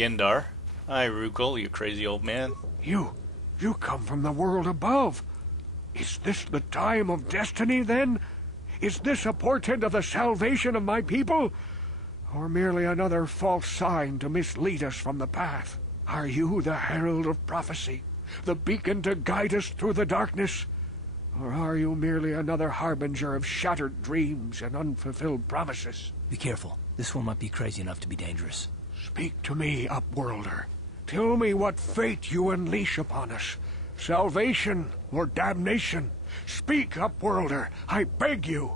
Gendar. Hi, Rukel, you crazy old man. You come from the world above. Is this the time of destiny, then? Is this a portent of the salvation of my people? Or merely another false sign to mislead us from the path? Are you the herald of prophecy, the beacon to guide us through the darkness? Or are you merely another harbinger of shattered dreams and unfulfilled promises? Be careful. This one might be crazy enough to be dangerous. Speak to me, Upworlder. Tell me what fate you unleash upon us. Salvation or damnation? Speak, Upworlder, I beg you.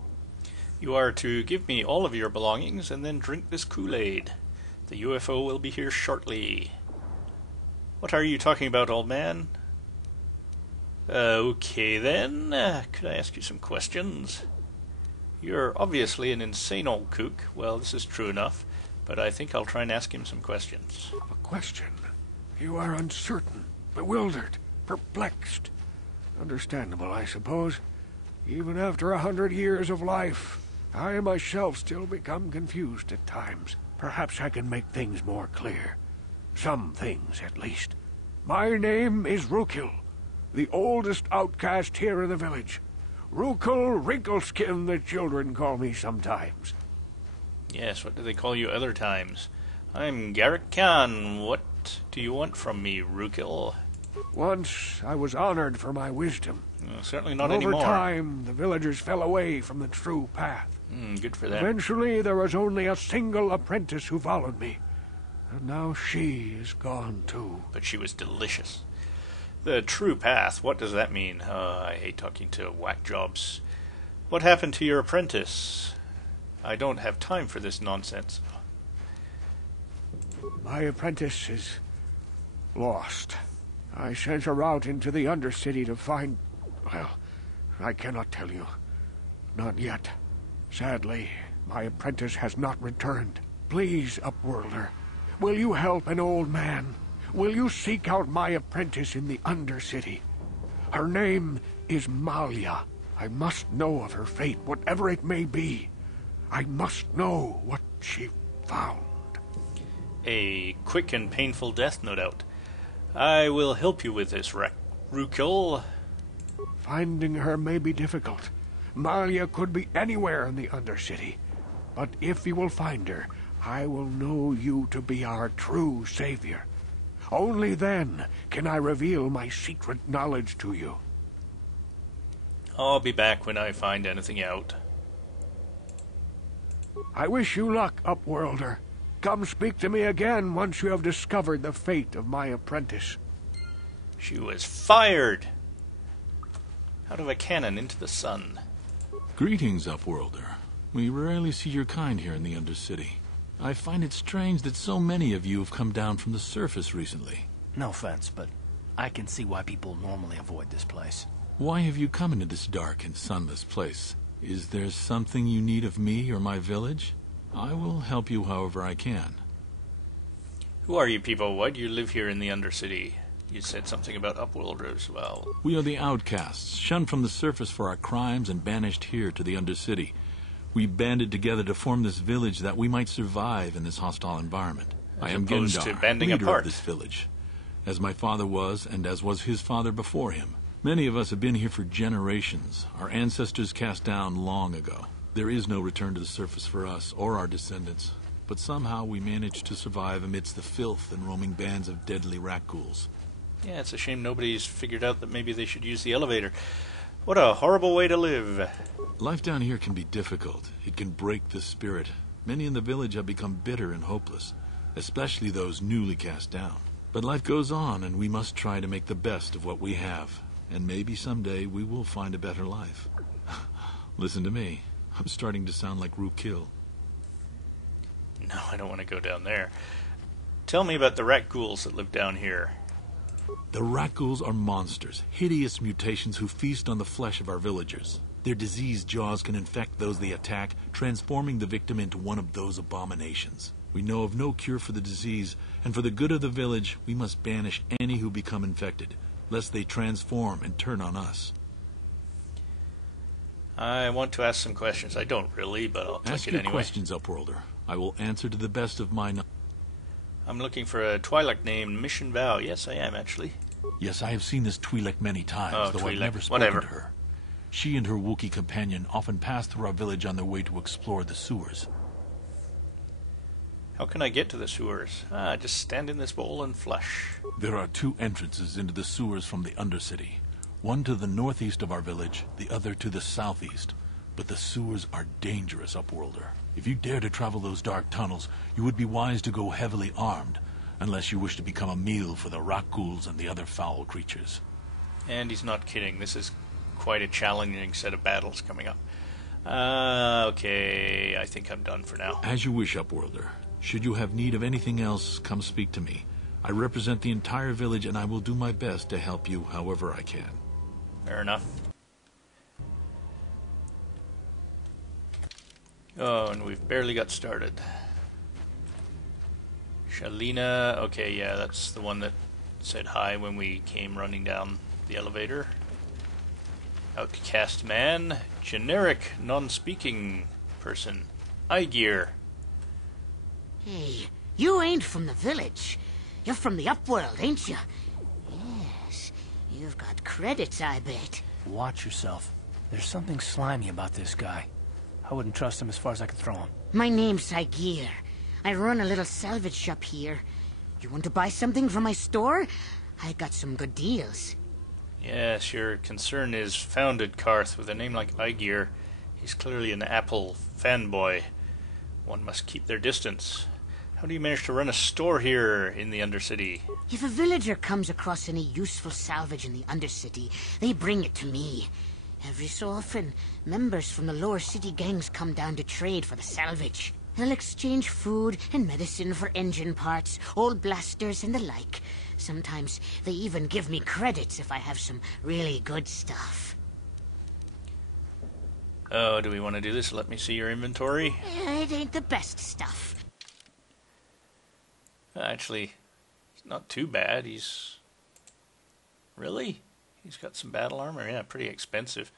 You are to give me all of your belongings and then drink this Kool-Aid. The UFO will be here shortly. What are you talking about, old man? Okay then. Could I ask you some questions? You're obviously an insane old kook. Well, this is true enough, but I think I'll try and ask him some questions. A question? You are uncertain, bewildered, perplexed. Understandable, I suppose. Even after 100 years of life, I myself still become confused at times. Perhaps I can make things more clear. Some things, at least. My name is Rukil, the oldest outcast here in the village. Rukil Wrinkleskin, the children call me sometimes. Yes, what do they call you other times? I'm Garrick Khan. What do you want from me, Rukil? Once I was honored for my wisdom. Certainly not Over anymore. time, the villagers fell away from the true path. Good for them. Eventually, there was only a single apprentice who followed me. And now she is gone too. But she was delicious. The true path, what does that mean? I hate talking to whack jobs. What happened to your apprentice? I don't have time for this nonsense. My apprentice is lost. I sent her out into the Undercity to find... Well, I cannot tell you. Not yet. Sadly, my apprentice has not returned. Please, Upworlder, will you help an old man? Will you seek out my apprentice in the Undercity? Her name is Malia. I must know of her fate, whatever it may be. I must know what she found. A quick and painful death, no doubt. I will help you with this, Rukil. Finding her may be difficult. Malia could be anywhere in the Undercity. But if you will find her, I will know you to be our true savior. Only then can I reveal my secret knowledge to you. I'll be back when I find anything out. I wish you luck, Upworlder. Come speak to me again once you have discovered the fate of my apprentice. She was fired out of a cannon into the sun. Greetings, Upworlder. We rarely see your kind here in the Undercity. I find it strange that so many of you have come down from the surface recently. No offense, but I can see why people normally avoid this place. Why have you come into this dark and sunless place? Is there something you need of me or my village? I will help you however I can. Who are you people? Why do you live here in the Undercity? You said something about Upworlder as well. We are the outcasts, shunned from the surface for our crimes and banished here to the Undercity. We banded together to form this village that we might survive in this hostile environment. I am opposed to Gendar, banding leader apart. of this village, as my father was and as was his father before him. Many of us have been here for generations, our ancestors cast down long ago. There is no return to the surface for us or our descendants, but somehow we managed to survive amidst the filth and roaming bands of deadly rat ghouls. Yeah, it's a shame nobody's figured out that maybe they should use the elevator. What a horrible way to live. Life down here can be difficult. It can break the spirit. Many in the village have become bitter and hopeless, especially those newly cast down. But life goes on, and we must try to make the best of what we have. And maybe someday we will find a better life. Listen to me. I'm starting to sound like Rukil. No, I don't want to go down there. Tell me about the rat ghouls that live down here. The rat ghouls are monsters, hideous mutations who feast on the flesh of our villagers. Their diseased jaws can infect those they attack, transforming the victim into one of those abominations. We know of no cure for the disease, and for the good of the village, we must banish any who become infected, lest they transform and turn on us. I want to ask some questions. I don't really, but I'll take Ask it your anyway. questions, Upworlder. I will answer to the best of my knowledge. I'm looking for a Twi'lek named Mission Vow. Yes, I am, actually. Yes, I have seen this Twi'lek many times, Oh, though I've Twi'lek. never spoken Whatever. to her. She and her Wookiee companion often pass through our village on their way to explore the sewers. How can I get to the sewers? Just stand in this bowl and flush. There are 2 entrances into the sewers from the Undercity. One to the northeast of our village, the other to the southeast. But the sewers are dangerous, Upworlder. If you dare to travel those dark tunnels, you would be wise to go heavily armed, unless you wish to become a meal for the Rakghouls and the other foul creatures. And he's not kidding. This is quite a challenging set of battles coming up. Okay, I think I'm done for now. As you wish, Upworlder. Should you have need of anything else, come speak to me. I represent the entire village, and I will do my best to help you however I can. Fair enough. Oh, and we've barely got started. Shalina, okay, yeah, that's the one that said hi when we came running down the elevator. Outcast man, generic, non-speaking person. Igear. Hey, you ain't from the village. You're from the Upworld, ain't you? Yes, you've got credits, I bet. Watch yourself. There's something slimy about this guy. I wouldn't trust him as far as I could throw him. My name's Saigir. I run a little salvage shop here. You want to buy something from my store? I got some good deals. Yes, your concern is founded, Karth. With a name like Igear, he's clearly an Apple fanboy. One must keep their distance. How do you manage to run a store here in the Undercity? If a villager comes across any useful salvage in the Undercity, they bring it to me. Every so often, members from the lower city gangs come down to trade for the salvage. They'll exchange food and medicine for engine parts, old blasters and the like. Sometimes they even give me credits if I have some really good stuff. Oh, do we want to do this? Let me see your inventory. It ain't the best stuff. Actually, it's not too bad. He's... Really? He's got some battle armor? Yeah, pretty expensive.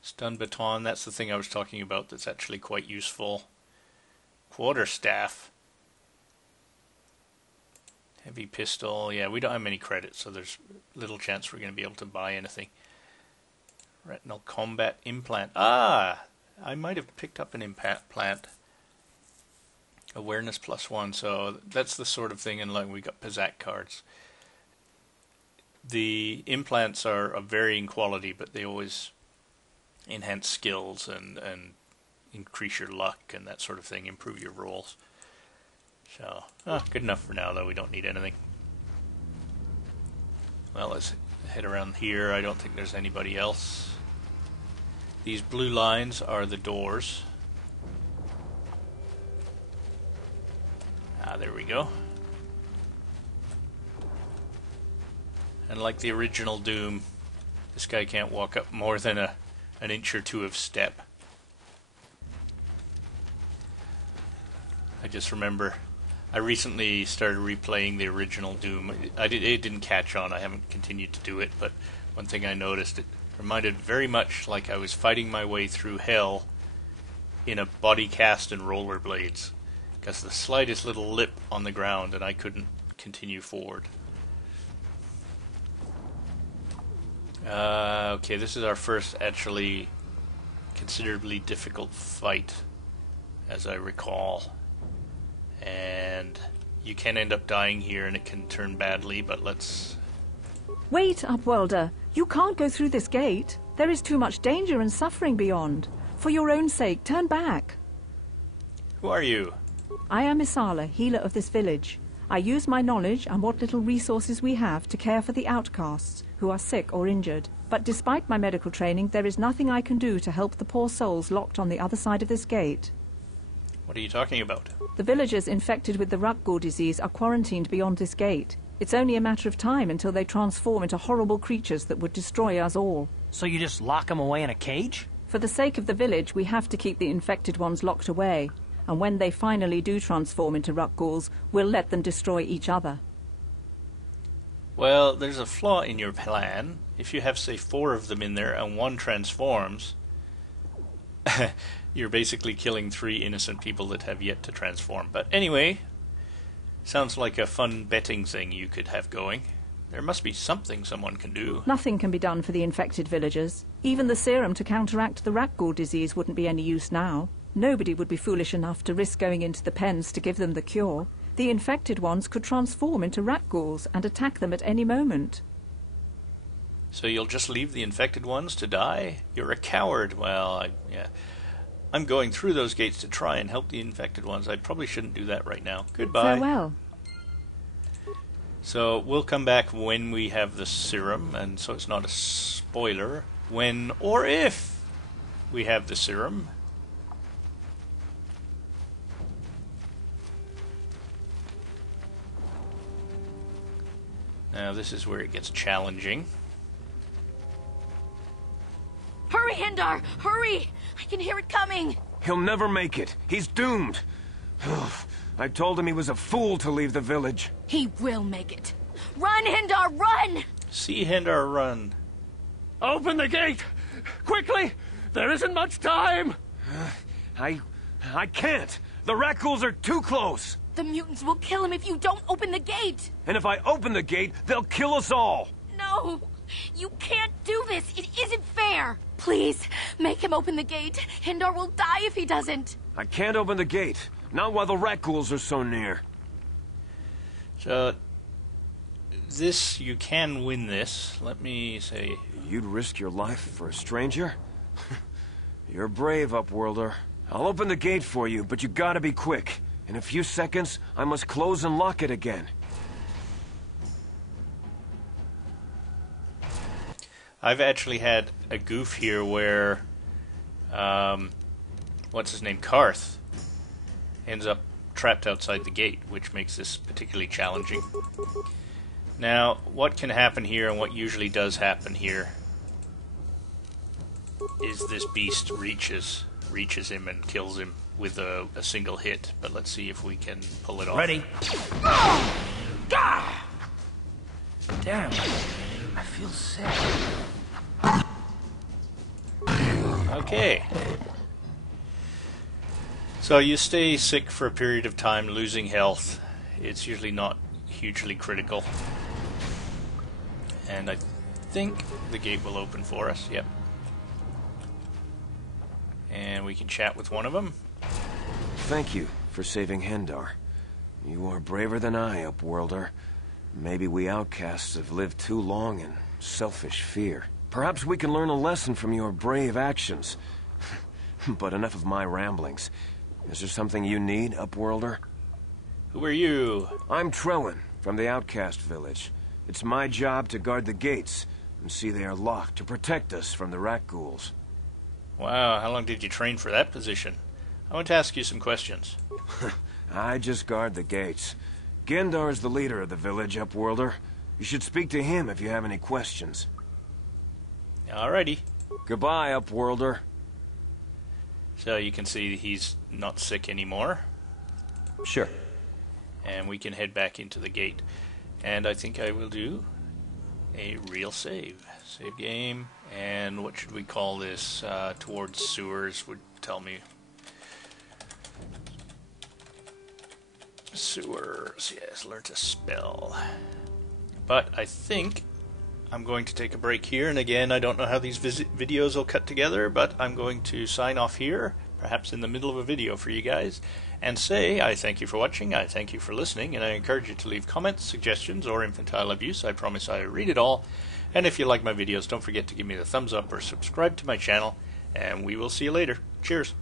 Stun baton, that's the thing I was talking about that's actually quite useful. Quarterstaff. Heavy pistol. Yeah, we don't have many credits, so there's little chance we're going to be able to buy anything. Retinal combat implant. I might have picked up an implant. Awareness +1, so that's the sort of thing, and like we got Pizak cards. The implants are of varying quality, but they always enhance skills and increase your luck and that sort of thing, improve your rolls. So, good enough for now, though. We don't need anything. Well, let's head around here. I don't think there's anybody else. These blue lines are the doors. There we go. And like the original Doom, this guy can't walk up more than an inch or two of step. I just remember I recently started replaying the original Doom. It didn't catch on. I haven't continued to do it, but one thing I noticed, it reminded very much like I was fighting my way through hell in a body cast and rollerblades. Because the slightest little lip on the ground and I couldn't continue forward. Okay, this is our first actually considerably difficult fight, as I recall. And you can end up dying here and it can turn badly, but let's... Wait, Upworlder. You can't go through this gate. There is too much danger and suffering beyond. For your own sake, turn back. Who are you? I am Isala, healer of this village. I use my knowledge and what little resources we have to care for the outcasts who are sick or injured. But despite my medical training, there is nothing I can do to help the poor souls locked on the other side of this gate. What are you talking about? The villagers infected with the Rakghoul disease are quarantined beyond this gate. It's only a matter of time until they transform into horrible creatures that would destroy us all. So you just lock them away in a cage? For the sake of the village, we have to keep the infected ones locked away. And when they finally do transform into Rakghouls, we'll let them destroy each other. Well, there's a flaw in your plan. If you have, say, 4 of them in there and one transforms, you're basically killing 3 innocent people that have yet to transform. But anyway, Sounds like a fun betting thing you could have going. There must be something someone can do. Nothing can be done for the infected villagers. Even the serum to counteract the rat gall disease wouldn't be any use now. Nobody would be foolish enough to risk going into the pens to give them the cure. The infected ones could transform into rat galls and attack them at any moment. So you'll just leave the infected ones to die? You're a coward. Well, I'm going through those gates to try and help the infected ones. I probably shouldn't do that right now. Goodbye. Farewell. So we'll come back when we have the serum, and so it's not a spoiler. When or if we have the serum. Now this is where it gets challenging. Hurry, Hindar! Hurry! I can hear it coming! He'll never make it. He's doomed. I told him he was a fool to leave the village. He will make it. Run, Hindar, run! See Hindar run. Open the gate! Quickly! There isn't much time! I can't. The rat ghouls are too close. The mutants will kill him if you don't open the gate! And if I open the gate, they'll kill us all. No! You can't do this! It isn't fair! Please, make him open the gate. Hindar will die if he doesn't. I can't open the gate. Not while the rat ghouls are so near. So, this, you can win this. Let me say... You'd risk your life for a stranger? You're brave, Upworlder. I'll open the gate for you, but you gotta be quick. In a few seconds, I must close and lock it again. I've actually had a goof here where, what's his name, Karth, ends up trapped outside the gate, which makes this particularly challenging. Now, what can happen here, and what usually does happen here, is this beast reaches him and kills him with a single hit. But let's see if we can pull it off. Ready? Damn, I feel sick. Okay. So you stay sick for a period of time, losing health. It's usually not hugely critical. And I think the gate will open for us. Yep. And we can chat with one of them. Thank you for saving Hindar. You are braver than I, Upworlder. Maybe we outcasts have lived too long in selfish fear. Perhaps we can learn a lesson from your brave actions. But enough of my ramblings. Is there something you need, Upworlder? Who are you? I'm Trellin, from the Outcast Village. It's my job to guard the gates and see they are locked to protect us from the rat ghouls. Wow, how long did you train for that position? I want to ask you some questions. I just guard the gates. Gendar is the leader of the village, Upworlder. You should speak to him if you have any questions. Alrighty. Goodbye, Upworlder. So you can see he's not sick anymore. Sure. And we can head back into the gate. And I think I will do a real save. Save game. And what should we call this? Towards sewers would tell me. Sewers, yes, learn to spell. But I think I'm going to take a break here, and again, I don't know how these videos will cut together, but I'm going to sign off here, perhaps in the middle of a video for you guys, and say I thank you for watching, I thank you for listening, and I encourage you to leave comments, suggestions, or infantile abuse. I promise I read it all, and if you like my videos, don't forget to give me the thumbs up or subscribe to my channel, and we will see you later. Cheers!